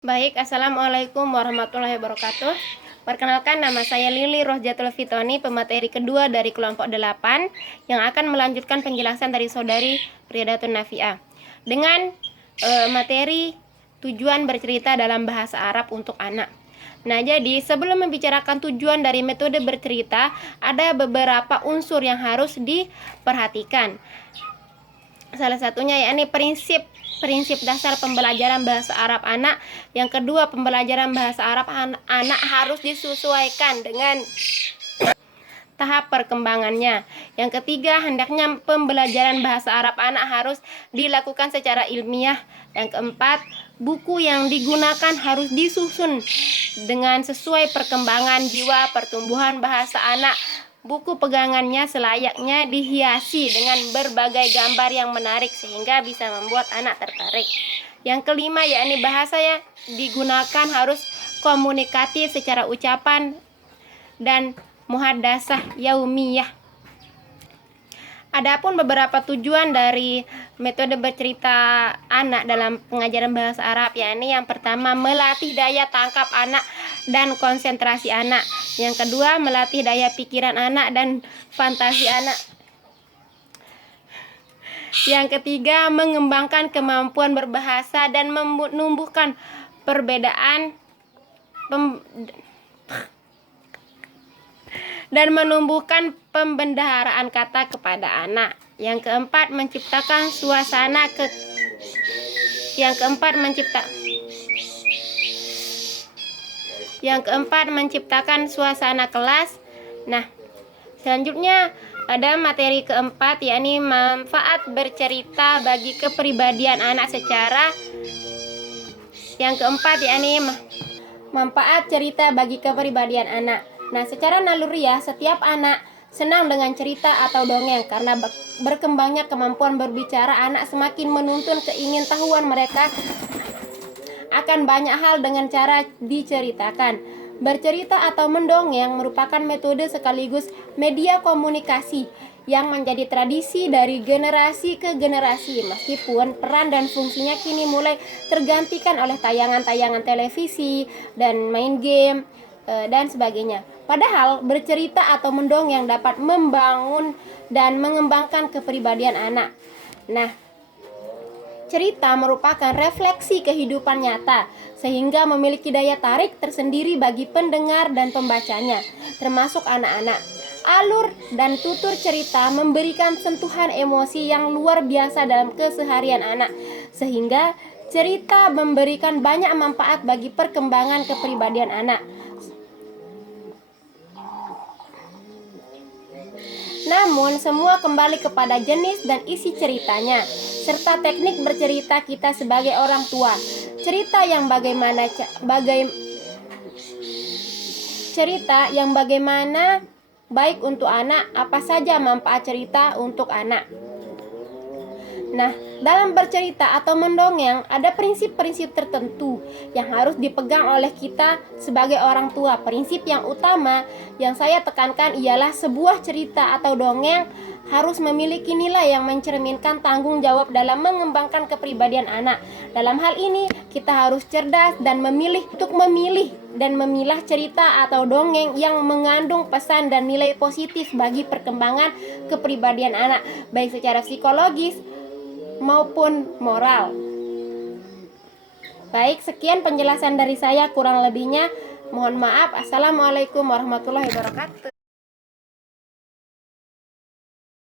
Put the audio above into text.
Baik, Assalamualaikum warahmatullahi wabarakatuh. Perkenalkan, nama saya Lili Rohjatul Fitoni, pemateri kedua dari kelompok 8 yang akan melanjutkan penjelasan dari saudari Riyadatul Nafiah dengan materi tujuan bercerita dalam bahasa Arab untuk anak. Nah, jadi sebelum membicarakan tujuan dari metode bercerita, ada beberapa unsur yang harus diperhatikan. Salah satunya yakni prinsip dasar pembelajaran bahasa Arab anak. Yang kedua, pembelajaran bahasa Arab anak harus disesuaikan dengan tahap perkembangannya. Yang ketiga, hendaknya pembelajaran bahasa Arab anak harus dilakukan secara ilmiah. Yang keempat, buku yang digunakan harus disusun dengan sesuai perkembangan jiwa pertumbuhan bahasa anak. Buku pegangannya selayaknya dihiasi dengan berbagai gambar yang menarik sehingga bisa membuat anak tertarik. Yang kelima, yakni bahasa yang digunakan harus komunikatif secara ucapan dan muhadasah yaumiyah. Adapun beberapa tujuan dari metode bercerita anak dalam pengajaran bahasa Arab, yakni yang pertama, melatih daya tangkap anak dan konsentrasi anak. Yang kedua, melatih daya pikiran anak dan fantasi anak. Yang ketiga, mengembangkan kemampuan berbahasa dan menumbuhkan pembendaharaan kata kepada anak. Yang keempat, menciptakan suasana kelas. Nah, selanjutnya ada materi keempat, yakni manfaat bercerita bagi kepribadian anak manfaat cerita bagi kepribadian anak. Nah, secara naluriah setiap anak senang dengan cerita atau dongeng karena berkembangnya kemampuan berbicara anak semakin menuntun keingintahuan mereka akan banyak hal dengan cara diceritakan. Bercerita atau mendongeng merupakan metode sekaligus media komunikasi yang menjadi tradisi dari generasi ke generasi, meskipun peran dan fungsinya kini mulai tergantikan oleh tayangan-tayangan televisi dan main game dan sebagainya. Padahal bercerita atau mendongeng dapat membangun dan mengembangkan kepribadian anak. Nah, cerita merupakan refleksi kehidupan nyata, sehingga memiliki daya tarik tersendiri bagi pendengar dan pembacanya, termasuk anak-anak. Alur dan tutur cerita memberikan sentuhan emosi yang luar biasa dalam keseharian anak, sehingga cerita memberikan banyak manfaat bagi perkembangan kepribadian anak. Namun, semua kembali kepada jenis dan isi ceritanya, serta teknik bercerita kita sebagai orang tua. Cerita yang bagaimana baik untuk anak, apa saja manfaat cerita untuk anak. Nah, dalam bercerita atau mendongeng ada prinsip-prinsip tertentu yang harus dipegang oleh kita sebagai orang tua. Prinsip yang utama yang saya tekankan ialah sebuah cerita atau dongeng harus memiliki nilai yang mencerminkan tanggung jawab dalam mengembangkan kepribadian anak. Dalam hal ini, kita harus cerdas dan memilih dan memilah cerita atau dongeng yang mengandung pesan dan nilai positif bagi perkembangan kepribadian anak, baik secara psikologis maupun moral. Baik, sekian penjelasan dari saya, kurang lebihnya mohon maaf. Assalamualaikum warahmatullahi wabarakatuh.